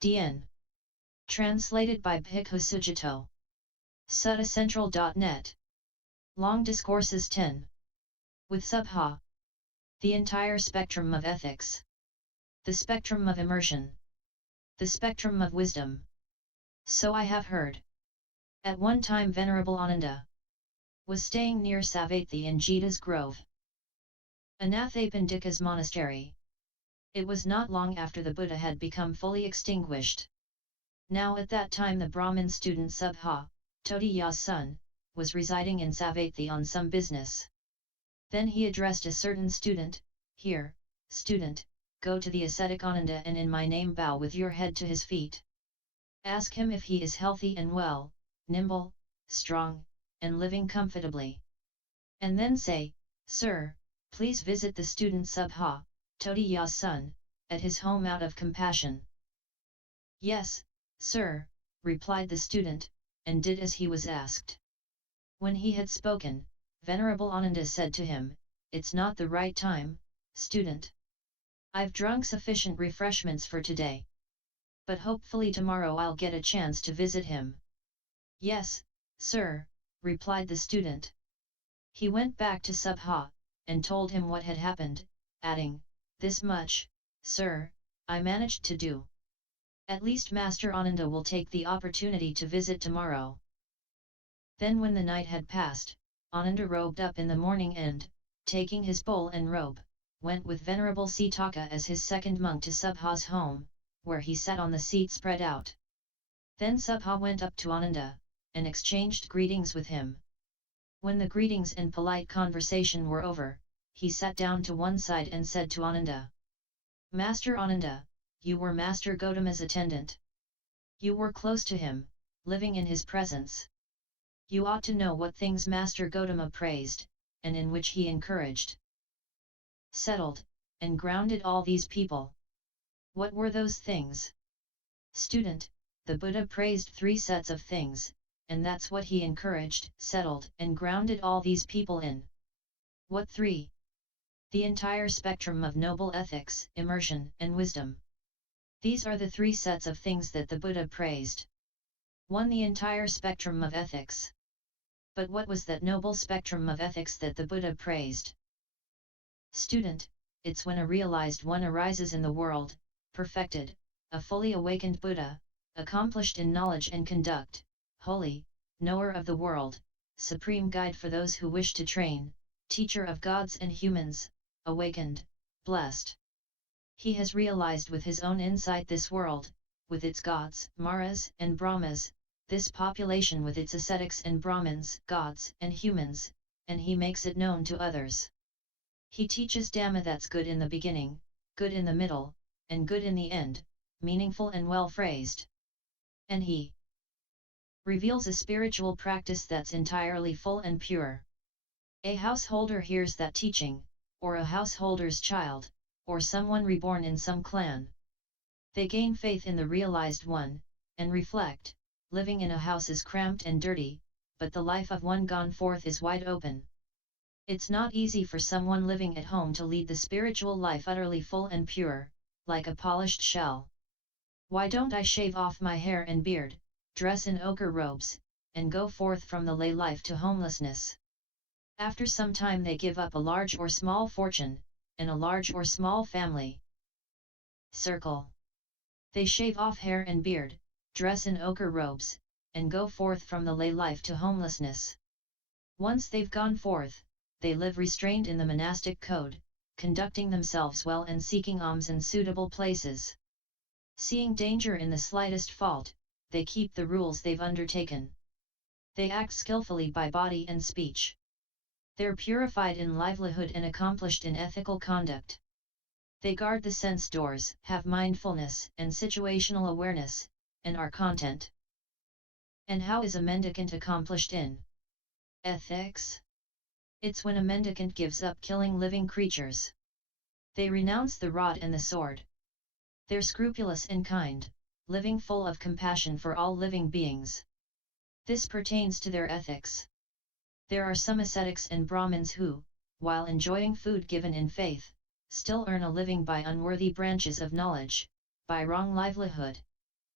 DN. Translated by Bhikkhu Sujato. SuttaCentral.net. Long Discourses 10. With Subha. The entire spectrum of ethics. The spectrum of immersion. The spectrum of wisdom. So I have heard. At one time Venerable Ananda was staying near Savatthi in Jeta's grove, Anathapindika's monastery. It was not long after the Buddha had become fully extinguished. Now at that time the Brahmin student Subha, Todiya's son, was residing in Savatthi on some business. Then he addressed a certain student, "Here, student, go to the ascetic Ananda and in my name bow with your head to his feet. Ask him if he is healthy and well, nimble, strong, and living comfortably. And then say, Sir, please visit the student Subha, Todiya's son, at his home out of compassion." "Yes, sir," replied the student, and did as he was asked. When he had spoken, Venerable Ananda said to him, "It's not the right time, student. I've drunk sufficient refreshments for today. But hopefully tomorrow I'll get a chance to visit him." "Yes, sir," replied the student. He went back to Subha, and told him what had happened, adding, "This much, sir, I managed to do. At least Master Ananda will take the opportunity to visit tomorrow." Then when the night had passed, Ananda robed up in the morning and, taking his bowl and robe, went with Venerable Sitaka as his second monk to Subha's home, where he sat on the seat spread out. Then Subha went up to Ananda, and exchanged greetings with him. When the greetings and polite conversation were over, he sat down to one side and said to Ananda, "Master Ananda, you were Master Gautama's attendant. You were close to him, living in his presence. You ought to know what things Master Gautama praised, and in which he encouraged, settled, and grounded all these people. What were those things?" Student, the Buddha praised 3 sets of things, and that's what he encouraged, settled, and grounded all these people in. "What 3? The entire spectrum of noble ethics, immersion, and wisdom. These are the 3 sets of things that the Buddha praised. 1. The entire spectrum of ethics. But what was that noble spectrum of ethics that the Buddha praised? Student, it's when a realized one arises in the world, perfected, a fully awakened Buddha, accomplished in knowledge and conduct, holy, knower of the world, supreme guide for those who wish to train, teacher of gods and humans, awakened, blessed. He has realized with his own insight this world, with its gods, Maras and Brahmas, this population with its ascetics and Brahmins, gods and humans, and he makes it known to others. He teaches Dhamma that's good in the beginning, good in the middle, and good in the end, meaningful and well phrased. And he reveals a spiritual practice that's entirely full and pure. A householder hears that teaching, or a householder's child, or someone reborn in some clan. They gain faith in the realized one, and reflect, living in a house is cramped and dirty, but the life of one gone forth is wide open. It's not easy for someone living at home to lead the spiritual life utterly full and pure, like a polished shell. Why don't I shave off my hair and beard, dress in ochre robes, and go forth from the lay life to homelessness? After some time they give up a large or small fortune, and a large or small family. Circle. They shave off hair and beard, dress in ochre robes, and go forth from the lay life to homelessness. Once they've gone forth, they live restrained in the monastic code, conducting themselves well and seeking alms in suitable places. Seeing danger in the slightest fault, they keep the rules they've undertaken. They act skillfully by body and speech. They're purified in livelihood and accomplished in ethical conduct. They guard the sense doors, have mindfulness and situational awareness, and are content. And how is a mendicant accomplished in ethics? It's when a mendicant gives up killing living creatures. They renounce the rod and the sword. They're scrupulous and kind, living full of compassion for all living beings. This pertains to their ethics. There are some ascetics and Brahmins who, while enjoying food given in faith, still earn a living by unworthy branches of knowledge, by wrong livelihood.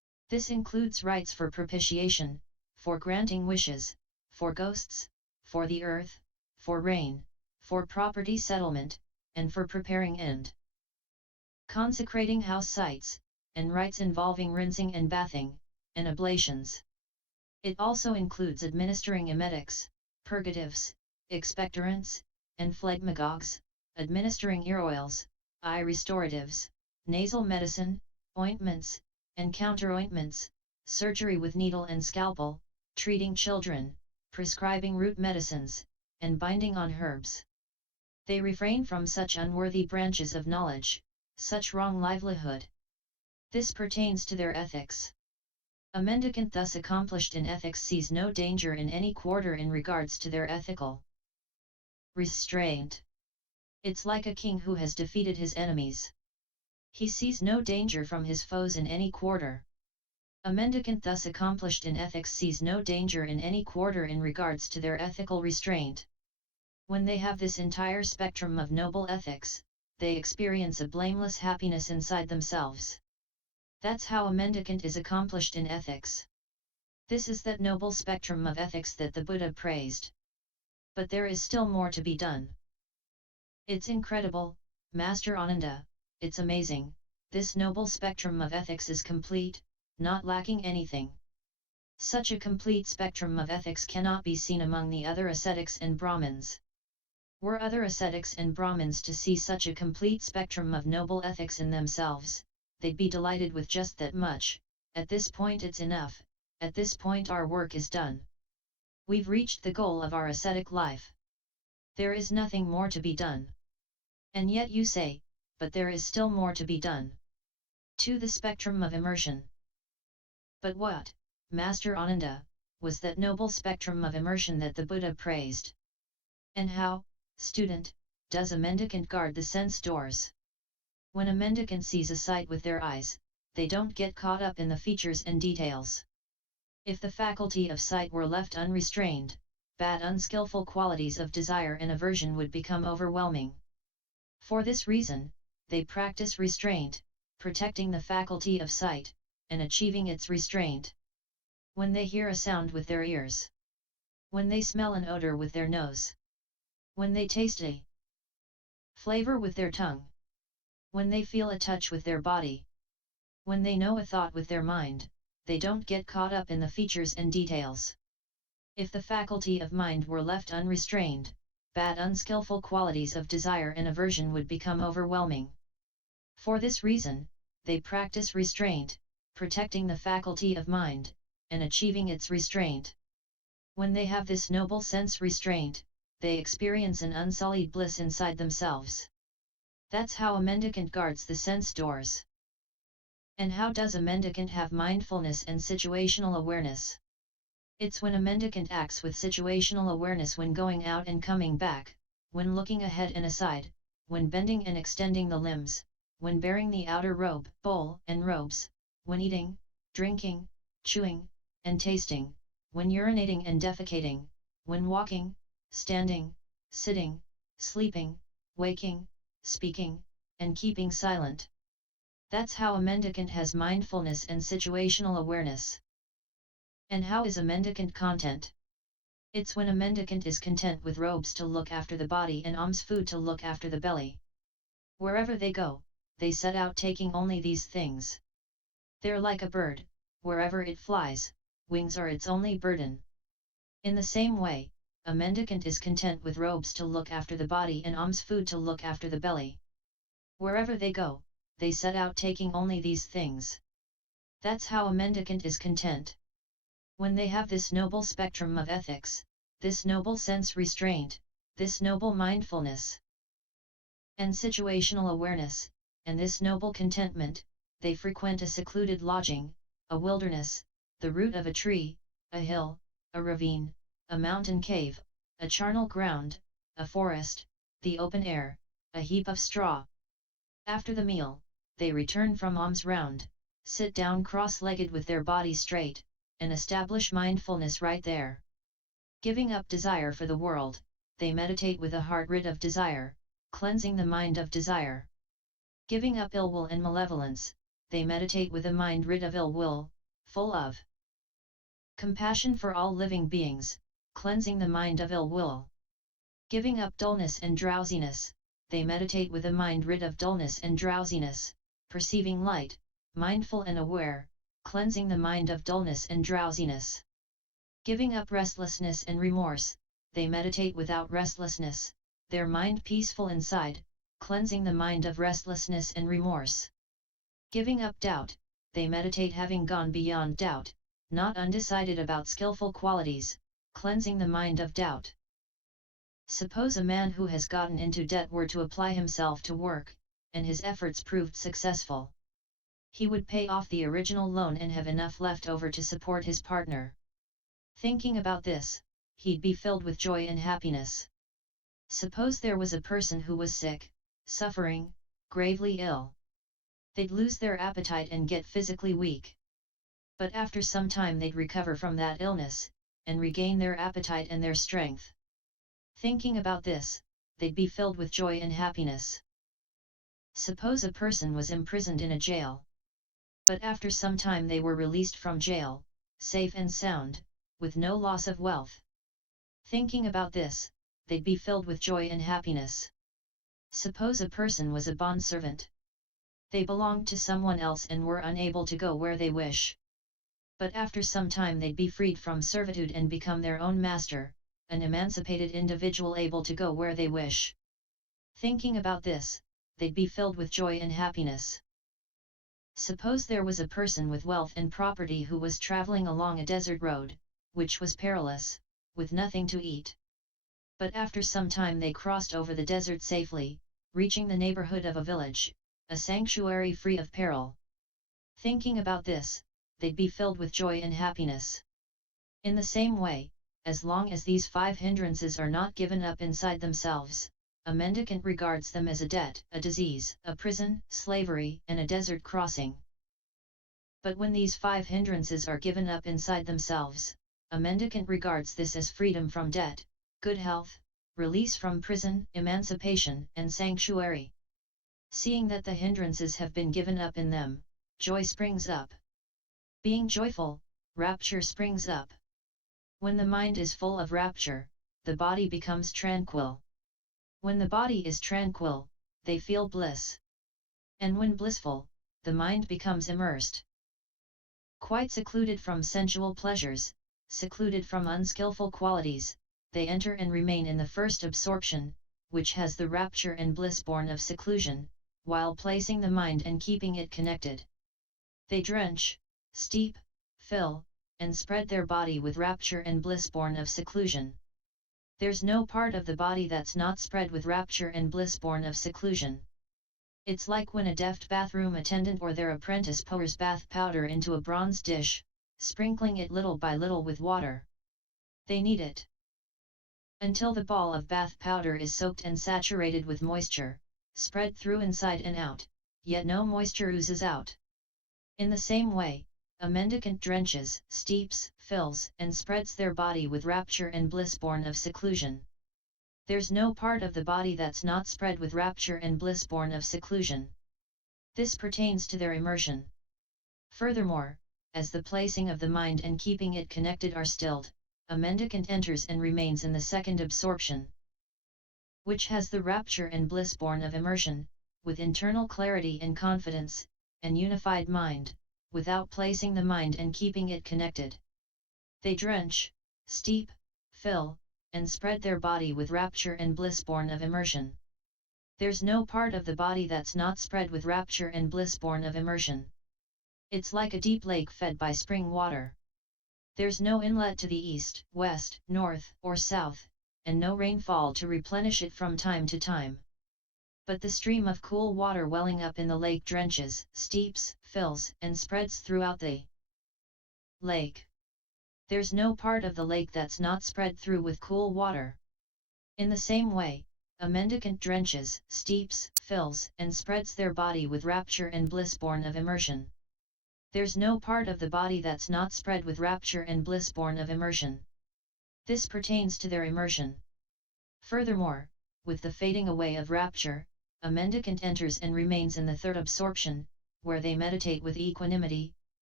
This includes rites for propitiation, for granting wishes, for ghosts, for the earth, for rain, for property settlement, and for preparing and consecrating house sites, and rites involving rinsing and bathing, and oblations. It also includes administering emetics, purgatives, expectorants, and phlegmagogues, administering ear oils, eye restoratives, nasal medicine, ointments, and counter-ointments, surgery with needle and scalpel, treating children, prescribing root medicines, and binding on herbs. They refrain from such unworthy branches of knowledge, such wrong livelihood. This pertains to their ethics. A mendicant thus accomplished in ethics sees no danger in any quarter in regards to their ethical restraint. It's like a king who has defeated his enemies. He sees no danger from his foes in any quarter. A mendicant thus accomplished in ethics sees no danger in any quarter in regards to their ethical restraint. When they have this entire spectrum of noble ethics, they experience a blameless happiness inside themselves. That's how a mendicant is accomplished in ethics. This is that noble spectrum of ethics that the Buddha praised. But there is still more to be done. It's incredible, Master Ananda, it's amazing, this noble spectrum of ethics is complete, not lacking anything. Such a complete spectrum of ethics cannot be seen among the other ascetics and Brahmins. Were other ascetics and Brahmins to see such a complete spectrum of noble ethics in themselves, they'd be delighted with just that much. At this point it's enough, at this point our work is done. We've reached the goal of our ascetic life. There is nothing more to be done. And yet you say, but there is still more to be done. To the spectrum of immersion. But what, Master Ananda, was that noble spectrum of immersion that the Buddha praised? And how, student, does a mendicant guard the sense doors? When a mendicant sees a sight with their eyes, they don't get caught up in the features and details. If the faculty of sight were left unrestrained, bad unskillful qualities of desire and aversion would become overwhelming. For this reason, they practice restraint, protecting the faculty of sight, and achieving its restraint. When they hear a sound with their ears, when they smell an odor with their nose, when they taste a flavor with their tongue, when they feel a touch with their body, when they know a thought with their mind, they don't get caught up in the features and details. If the faculty of mind were left unrestrained, bad unskillful qualities of desire and aversion would become overwhelming. For this reason, they practice restraint, protecting the faculty of mind, and achieving its restraint. When they have this noble sense restraint, they experience an unsullied bliss inside themselves. That's how a mendicant guards the sense doors. And how does a mendicant have mindfulness and situational awareness? It's when a mendicant acts with situational awareness when going out and coming back, when looking ahead and aside, when bending and extending the limbs, when bearing the outer robe, bowl, and robes, when eating, drinking, chewing, and tasting, when urinating and defecating, when walking, standing, sitting, sleeping, waking, speaking, and keeping silent. That's how a mendicant has mindfulness and situational awareness. And how is a mendicant content? It's when a mendicant is content with robes to look after the body and alms food to look after the belly. Wherever they go, they set out taking only these things. They're like a bird, wherever it flies, wings are its only burden. In the same way, a mendicant is content with robes to look after the body and alms food to look after the belly. Wherever they go, they set out taking only these things. That's how a mendicant is content. When they have this noble spectrum of ethics, this noble sense restraint, this noble mindfulness and situational awareness, and this noble contentment, they frequent a secluded lodging, a wilderness, the root of a tree, a hill, a ravine, a mountain cave, a charnel ground, a forest, the open air, a heap of straw. After the meal, they return from alms round, sit down cross-legged with their body straight, and establish mindfulness right there. Giving up desire for the world, they meditate with a heart rid of desire, cleansing the mind of desire. Giving up ill will and malevolence, they meditate with a mind rid of ill will, full of compassion for all living beings, cleansing the mind of ill will. Giving up dullness and drowsiness, they meditate with a mind rid of dullness and drowsiness, perceiving light, mindful and aware, cleansing the mind of dullness and drowsiness. Giving up restlessness and remorse, they meditate without restlessness, their mind peaceful inside, cleansing the mind of restlessness and remorse. Giving up doubt, they meditate having gone beyond doubt, not undecided about skillful qualities, cleansing the mind of doubt. Suppose a man who has gotten into debt were to apply himself to work, and his efforts proved successful. He would pay off the original loan and have enough left over to support his partner. Thinking about this, he'd be filled with joy and happiness. Suppose there was a person who was sick, suffering, gravely ill. They'd lose their appetite and get physically weak. But after some time they'd recover from that illness, and regain their appetite and their strength. Thinking about this, they'd be filled with joy and happiness. Suppose a person was imprisoned in a jail. But after some time they were released from jail, safe and sound, with no loss of wealth. Thinking about this, they'd be filled with joy and happiness. Suppose a person was a bondservant. They belonged to someone else and were unable to go where they wish. But after some time they'd be freed from servitude and become their own master, an emancipated individual able to go where they wish. Thinking about this, they'd be filled with joy and happiness. Suppose there was a person with wealth and property who was traveling along a desert road, which was perilous, with nothing to eat. But after some time they crossed over the desert safely, reaching the neighborhood of a village, a sanctuary free of peril. Thinking about this, they'd be filled with joy and happiness. In the same way, as long as these 5 hindrances are not given up inside themselves, a mendicant regards them as a debt, a disease, a prison, slavery, and a desert crossing. But when these 5 hindrances are given up inside themselves, a mendicant regards this as freedom from debt, good health, release from prison, emancipation, and sanctuary. Seeing that the hindrances have been given up in them, joy springs up. Being joyful, rapture springs up. When the mind is full of rapture, the body becomes tranquil. When the body is tranquil, they feel bliss. And when blissful, the mind becomes immersed. Quite secluded from sensual pleasures, secluded from unskillful qualities, they enter and remain in the first absorption, which has the rapture and bliss born of seclusion, while placing the mind and keeping it connected. They drench, steep, fill, and spread their body with rapture and bliss born of seclusion. There's no part of the body that's not spread with rapture and bliss born of seclusion. It's like when a deft bathroom attendant or their apprentice pours bath powder into a bronze dish, sprinkling it little by little with water. They knead it until the ball of bath powder is soaked and saturated with moisture, spread through inside and out, yet no moisture oozes out. In the same way, a mendicant drenches, steeps, fills, and spreads their body with rapture and bliss born of seclusion. There's no part of the body that's not spread with rapture and bliss born of seclusion. This pertains to their immersion. Furthermore, as the placing of the mind and keeping it connected are stilled, a mendicant enters and remains in the second absorption, which has the rapture and bliss born of immersion, with internal clarity and confidence, and unified mind, without placing the mind and keeping it connected. They drench, steep, fill, and spread their body with rapture and bliss born of immersion. There's no part of the body that's not spread with rapture and bliss born of immersion. It's like a deep lake fed by spring water. There's no inlet to the east, west, north, or south, and no rainfall to replenish it from time to time. But the stream of cool water welling up in the lake drenches, steeps, fills, and spreads throughout the lake. There's no part of the lake that's not spread through with cool water. In the same way, a mendicant drenches, steeps, fills, and spreads their body with rapture and bliss born of immersion. There's no part of the body that's not spread with rapture and bliss born of immersion. This pertains to their immersion. Furthermore, with the fading away of rapture, a mendicant enters and remains in the third absorption, where they meditate with equanimity,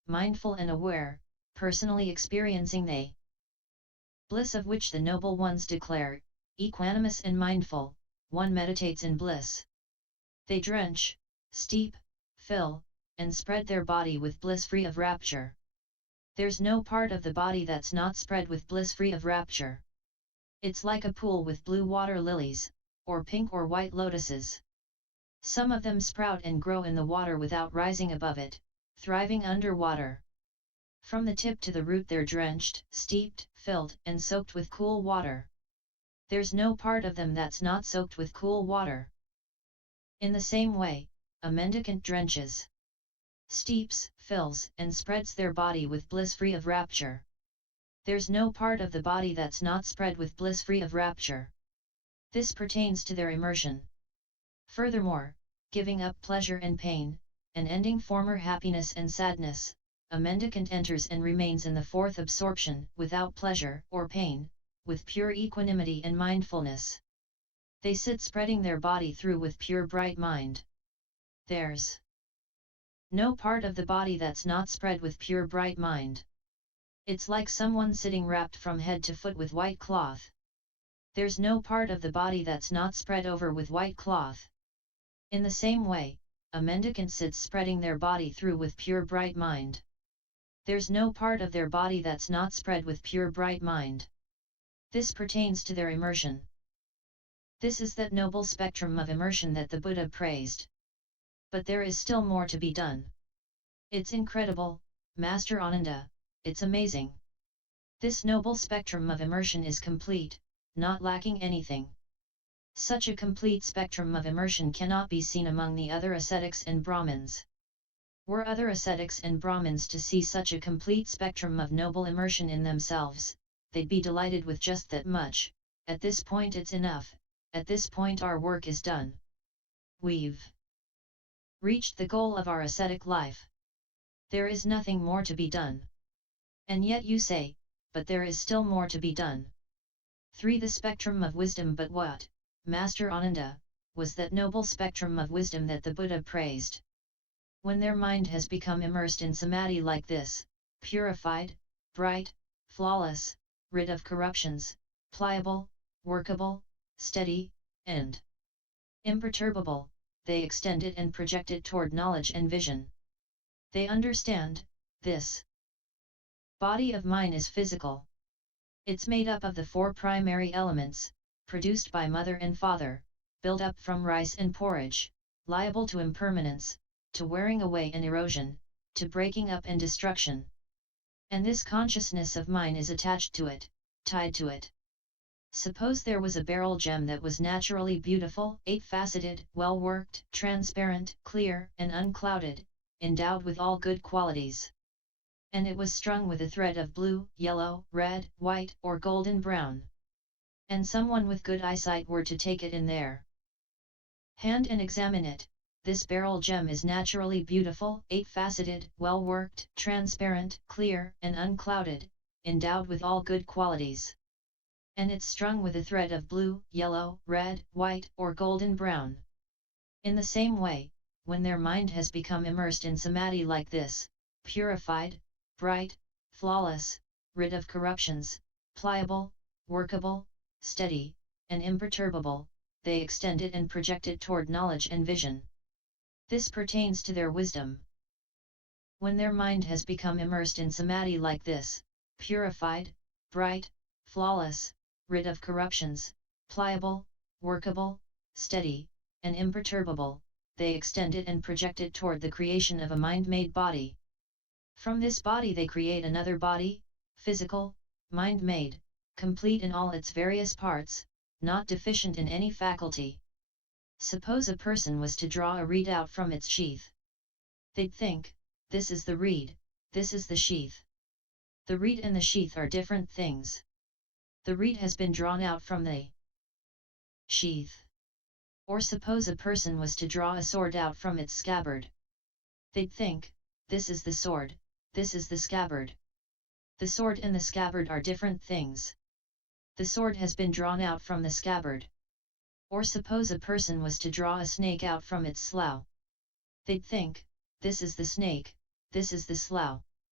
mindful and aware, personally experiencing the bliss of which the noble ones declare, equanimous and mindful, one meditates in bliss. They drench, steep, fill, and spread their body with bliss free of rapture. There's no part of the body that's not spread with bliss free of rapture. It's like a pool with blue water lilies, or pink or white lotuses. Some of them sprout and grow in the water without rising above it, thriving under water. From the tip to the root they're drenched, steeped, filled, and soaked with cool water. There's no part of them that's not soaked with cool water. In the same way, a mendicant drenches, steeps, fills, and spreads their body with bliss free of rapture. There's no part of the body that's not spread with bliss free of rapture. This pertains to their immersion. Furthermore, giving up pleasure and pain, and ending former happiness and sadness, a mendicant enters and remains in the fourth absorption, without pleasure or pain, with pure equanimity and mindfulness. They sit spreading their body through with pure bright mind. There's no part of the body that's not spread with pure bright mind. It's like someone sitting wrapped from head to foot with white cloth. There's no part of the body that's not spread over with white cloth. In the same way, a mendicant sits spreading their body through with pure bright mind. There's no part of their body that's not spread with pure bright mind. This pertains to their immersion. This is that noble spectrum of immersion that the Buddha praised. But there is still more to be done. It's incredible, Master Ananda, it's amazing. This noble spectrum of immersion is complete, not lacking anything. Such a complete spectrum of immersion cannot be seen among the other ascetics and Brahmins. Were other ascetics and Brahmins to see such a complete spectrum of noble immersion in themselves, they'd be delighted with just that much. At this point it's enough, at this point our work is done. We've reached the goal of our ascetic life. There is nothing more to be done. And yet you say, but there is still more to be done. 3. The spectrum of wisdom. But what, Master Ananda, was that noble spectrum of wisdom that the Buddha praised? When their mind has become immersed in samadhi like this, purified, bright, flawless, rid of corruptions, pliable, workable, steady, and imperturbable, they extend it and project it toward knowledge and vision. They understand, this body of mine is physical. It's made up of the 4 primary elements, produced by mother and father, built up from rice and porridge, liable to impermanence, to wearing away and erosion, to breaking up and destruction. And this consciousness of mine is attached to it, tied to it. Suppose there was a beryl gem that was naturally beautiful, 8-faceted, well-worked, transparent, clear, and unclouded, endowed with all good qualities. And it was strung with a thread of blue, yellow, red, white, or golden brown. And someone with good eyesight were to take it in their hand and examine it. This beryl gem is naturally beautiful, 8-faceted, well-worked, transparent, clear, and unclouded, endowed with all good qualities. And it's strung with a thread of blue, yellow, red, white, or golden brown. In the same way, when their mind has become immersed in samadhi like this, purified, bright, flawless, rid of corruptions, pliable, workable, steady, and imperturbable, they extend it and project it toward knowledge and vision. This pertains to their wisdom. When their mind has become immersed in samadhi like this, purified, bright, flawless, rid of corruptions, pliable, workable, steady, and imperturbable, they extend it and project it toward the creation of a mind-made body. From this body they create another body, physical, mind-made, complete in all its various parts, not deficient in any faculty. Suppose a person was to draw a reed out from its sheath. They'd think, this is the reed, this is the sheath. The reed and the sheath are different things. The reed has been drawn out from the sheath. Or suppose a person was to draw a sword out from its scabbard. They'd think, this is the sword, this is the scabbard. The sword and the scabbard are different things. The sword has been drawn out from the scabbard. Or suppose a person was to draw a snake out from its slough. They'd think, this is the snake, this is the slough.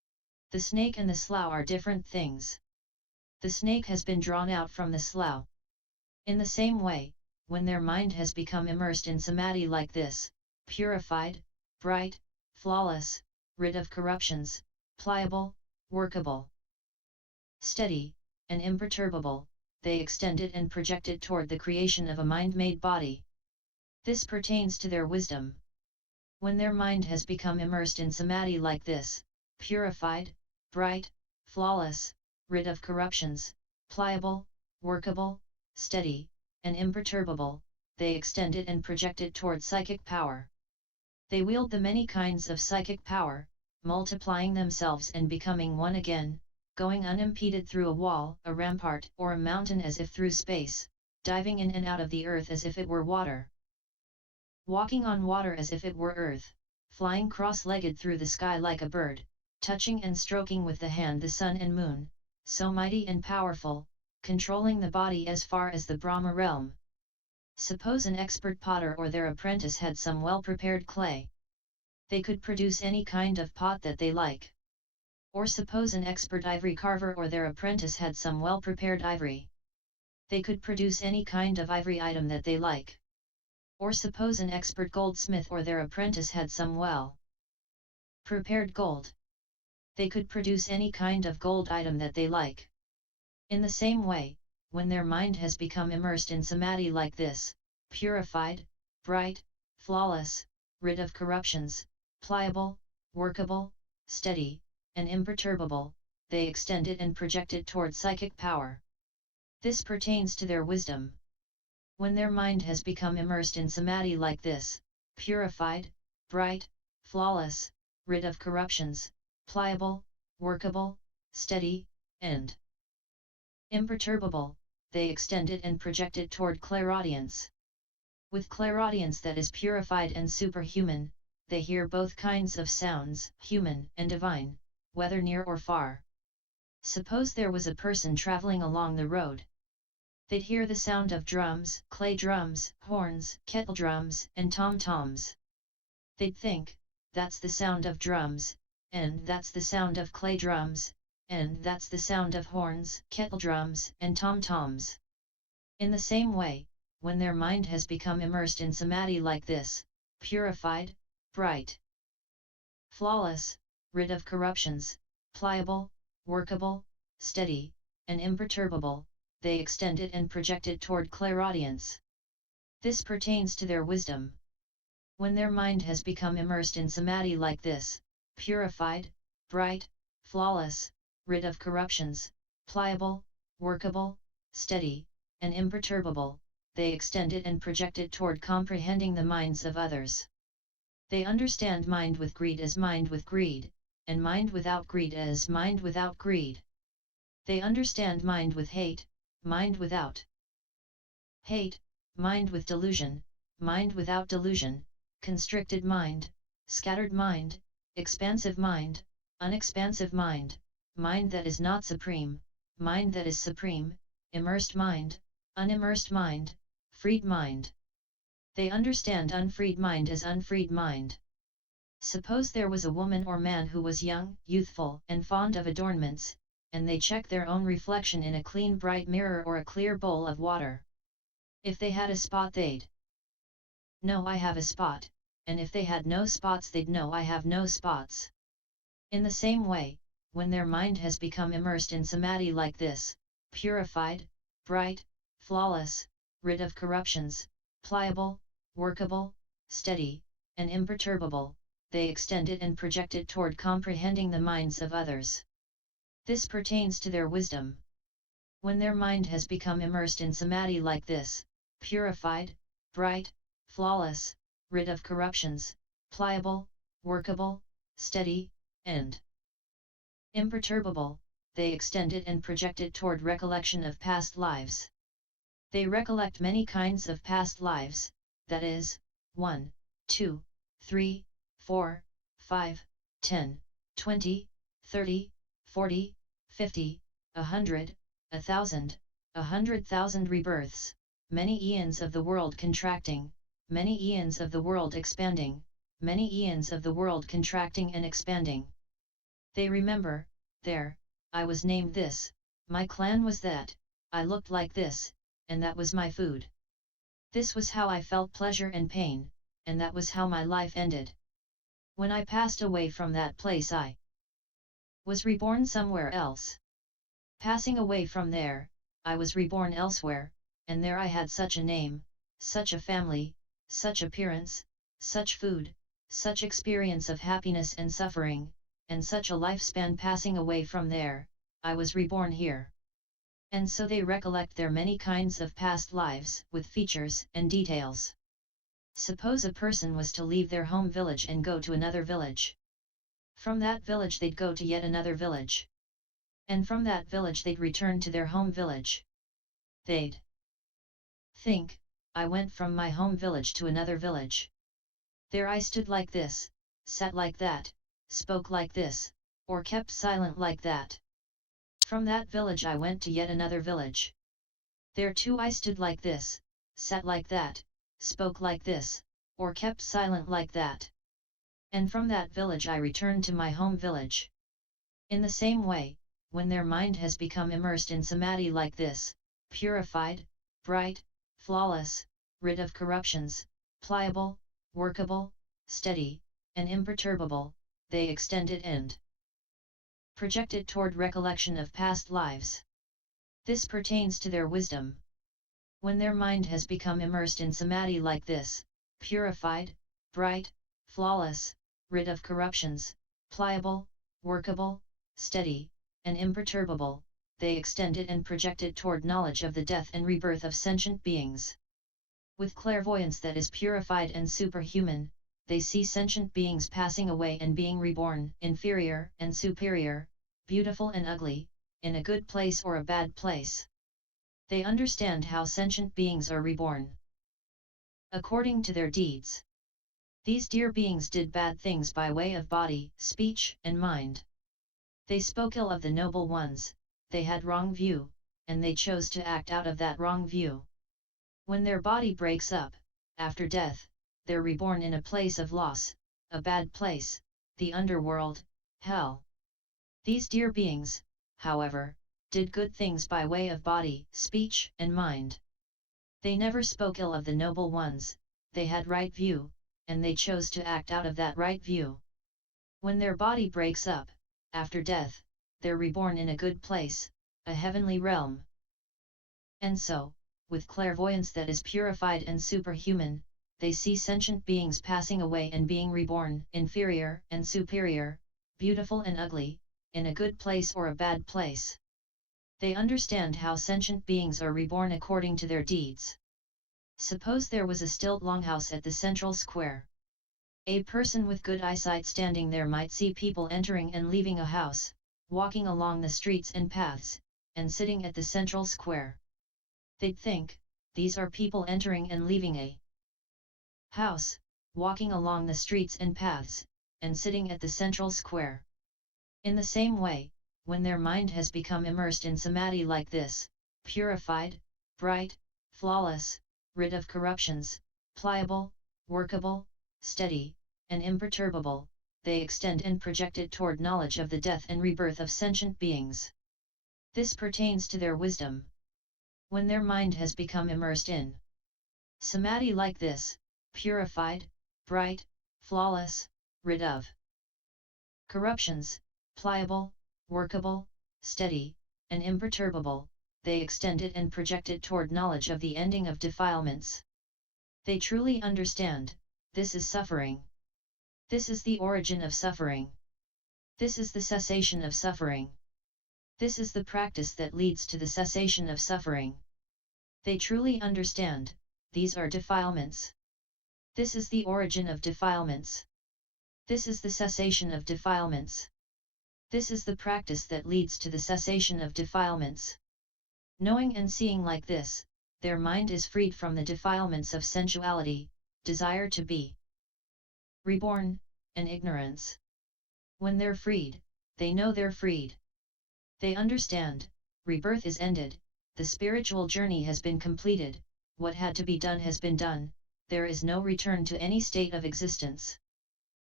The snake and the slough are different things. The snake has been drawn out from the slough. In the same way, when their mind has become immersed in samadhi like this, purified, bright, flawless, rid of corruptions, pliable, workable, steady, and imperturbable, they extend it and project it toward the creation of a mind-made body. This pertains to their wisdom. When their mind has become immersed in samadhi like this, purified, bright, flawless, rid of corruptions, pliable, workable, steady, and imperturbable, they extend it and project it toward psychic power. They wield the many kinds of psychic power, multiplying themselves and becoming one again, going unimpeded through a wall, a rampart, or a mountain as if through space, diving in and out of the earth as if it were water, walking on water as if it were earth, flying cross-legged through the sky like a bird, touching and stroking with the hand the sun and moon, so mighty and powerful, controlling the body as far as the Brahma realm. Suppose an expert potter or their apprentice had some well-prepared clay. They could produce any kind of pot that they like. Or suppose an expert ivory carver or their apprentice had some well-prepared ivory. They could produce any kind of ivory item that they like. Or suppose an expert goldsmith or their apprentice had some well-prepared gold. They could produce any kind of gold item that they like. In the same way, when their mind has become immersed in samadhi like this, purified, bright, flawless, rid of corruptions, pliable, workable, steady, and imperturbable, they extend it and project it toward psychic power. This pertains to their wisdom. When their mind has become immersed in samadhi like this, purified, bright, flawless, rid of corruptions, pliable, workable, steady, and imperturbable, they extend it and project it toward clairaudience. With clairaudience that is purified and superhuman, they hear both kinds of sounds, human and divine, whether near or far. Suppose there was a person traveling along the road. They'd hear the sound of drums, clay drums, horns, kettle drums, and tom-toms. They'd think, that's the sound of drums, and that's the sound of clay drums, and that's the sound of horns, kettle drums, and tom-toms. In the same way, when their mind has become immersed in samadhi like this, purified, bright, flawless, rid of corruptions, pliable, workable, steady, and imperturbable, they extend it and project it toward clairaudience. This pertains to their wisdom. When their mind has become immersed in samadhi like this, purified, bright, flawless, rid of corruptions, pliable, workable, steady, and imperturbable, they extend it and project it toward comprehending the minds of others. They understand mind with greed as mind with greed, and mind without greed as mind without greed. They understand mind with hate, mind without hate, mind with delusion, mind without delusion, constricted mind, scattered mind, expansive mind, unexpansive mind, mind that is not supreme, mind that is supreme, immersed mind, unimmersed mind, freed mind. They understand unfreed mind as unfreed mind. Suppose there was a woman or man who was young, youthful, and fond of adornments, and they check their own reflection in a clean bright mirror or a clear bowl of water. If they had a spot they'd know I have a spot, and if they had no spots they'd know I have no spots. In the same way, when their mind has become immersed in samadhi like this, purified, bright, flawless, rid of corruptions, pliable, workable, steady, and imperturbable, they extend it and project it toward comprehending the minds of others. This pertains to their wisdom. When their mind has become immersed in samadhi like this, purified, bright, flawless, rid of corruptions, pliable, workable, steady, and imperturbable, they extend it and project it toward recollection of past lives. They recollect many kinds of past lives, that is, 1, 2, 3, 4, 5, 10, 20, 30, 40, 50, 100, 1,000, 100,000 rebirths, many eons of the world contracting, many eons of the world expanding, many eons of the world contracting and expanding. They remember, there, I was named this, my clan was that, I looked like this, and that was my food. This was how I felt pleasure and pain, and that was how my life ended. When I passed away from that place I was reborn somewhere else. Passing away from there, I was reborn elsewhere, and there I had such a name, such a family, such appearance, such food, such experience of happiness and suffering, and such a lifespan. Passing away from there, I was reborn here. And so they recollect their many kinds of past lives, with features and details. Suppose a person was to leave their home village and go to another village. From that village they'd go to yet another village. And from that village they'd return to their home village. They'd think, I went from my home village to another village. There I stood like this, sat like that, spoke like this, or kept silent like that. From that village I went to yet another village. There too I stood like this, sat like that, spoke like this, or kept silent like that. And from that village I returned to my home village. In the same way, when their mind has become immersed in samadhi like this, purified, bright, flawless, rid of corruptions, pliable, workable, steady, and imperturbable, they extend it and project it toward recollection of past lives. This pertains to their wisdom. When their mind has become immersed in samadhi like this, purified, bright, flawless, rid of corruptions, pliable, workable, steady, and imperturbable, they extend it and project it toward knowledge of the death and rebirth of sentient beings. With clairvoyance that is purified and superhuman, they see sentient beings passing away and being reborn, inferior and superior, beautiful and ugly, in a good place or a bad place. They understand how sentient beings are reborn according to their deeds. These dear beings did bad things by way of body, speech, and mind. They spoke ill of the noble ones, they had wrong view, and they chose to act out of that wrong view. When their body breaks up, after death, they're reborn in a place of loss, a bad place, the underworld, hell. These dear beings, however, did good things by way of body, speech, and mind. They never spoke ill of the noble ones, they had right view, and they chose to act out of that right view. When their body breaks up, after death, they're reborn in a good place, a heavenly realm. And so, with clairvoyance that is purified and superhuman, they see sentient beings passing away and being reborn, inferior and superior, beautiful and ugly, in a good place or a bad place. They understand how sentient beings are reborn according to their deeds. Suppose there was a stilt longhouse at the central square. A person with good eyesight standing there might see people entering and leaving a house, walking along the streets and paths, and sitting at the central square. They'd think, these are people entering and leaving a house, walking along the streets and paths, and sitting at the central square. In the same way, when their mind has become immersed in samadhi like this, purified, bright, flawless, rid of corruptions, pliable, workable, steady, and imperturbable, they extend and project it toward knowledge of the death and rebirth of sentient beings. This pertains to their wisdom. When their mind has become immersed in samadhi like this, purified, bright, flawless, rid of corruptions, pliable, workable, steady, and imperturbable, they extend it and project it toward knowledge of the ending of defilements. They truly understand, this is suffering. This is the origin of suffering. This is the cessation of suffering. This is the practice that leads to the cessation of suffering. They truly understand, these are defilements. This is the origin of defilements. This is the cessation of defilements. This is the practice that leads to the cessation of defilements. Knowing and seeing like this, their mind is freed from the defilements of sensuality, desire to be reborn, and ignorance. When they're freed, they know they're freed. They understand, rebirth is ended, the spiritual journey has been completed, what had to be done has been done, there is no return to any state of existence.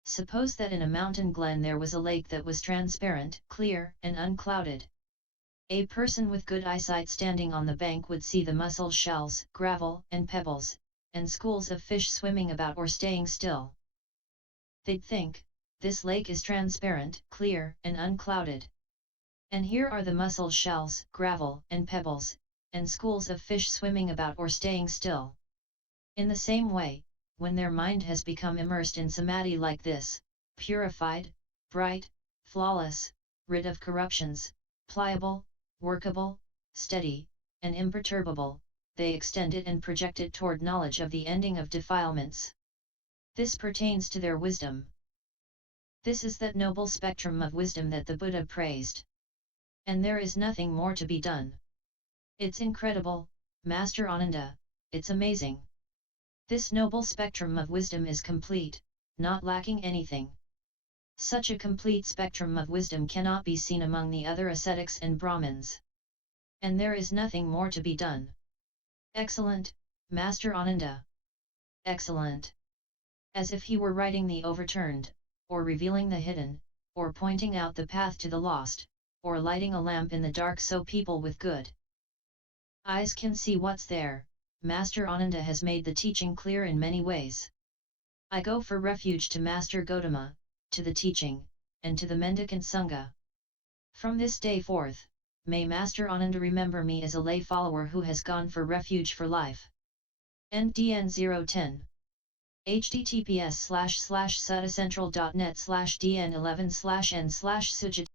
Suppose that in a mountain glen there was a lake that was transparent, clear, and unclouded. A person with good eyesight standing on the bank would see the mussel shells, gravel, and pebbles, and schools of fish swimming about or staying still. They'd think, this lake is transparent, clear, and unclouded. And here are the mussel shells, gravel, and pebbles, and schools of fish swimming about or staying still. In the same way, when their mind has become immersed in samadhi like this, purified, bright, flawless, rid of corruptions, pliable, workable, steady, and imperturbable, they extend it and project it toward knowledge of the ending of defilements. This pertains to their wisdom. This is that noble spectrum of wisdom that the Buddha praised. And there is nothing more to be done. It's incredible, Master Ananda, it's amazing. This noble spectrum of wisdom is complete, not lacking anything. Such a complete spectrum of wisdom cannot be seen among the other ascetics and Brahmins. And there is nothing more to be done. Excellent, Master Ananda. Excellent. As if he were righting the overturned, or revealing the hidden, or pointing out the path to the lost, or lighting a lamp in the dark so people with good eyes can see what's there. Master Ananda has made the teaching clear in many ways. I go for refuge to Master Gautama, to the teaching, and to the mendicant Sangha. From this day forth, may Master Ananda remember me as a lay follower who has gone for refuge for life. NDN 010 https://suttacentral.net/dn11/n/Sujato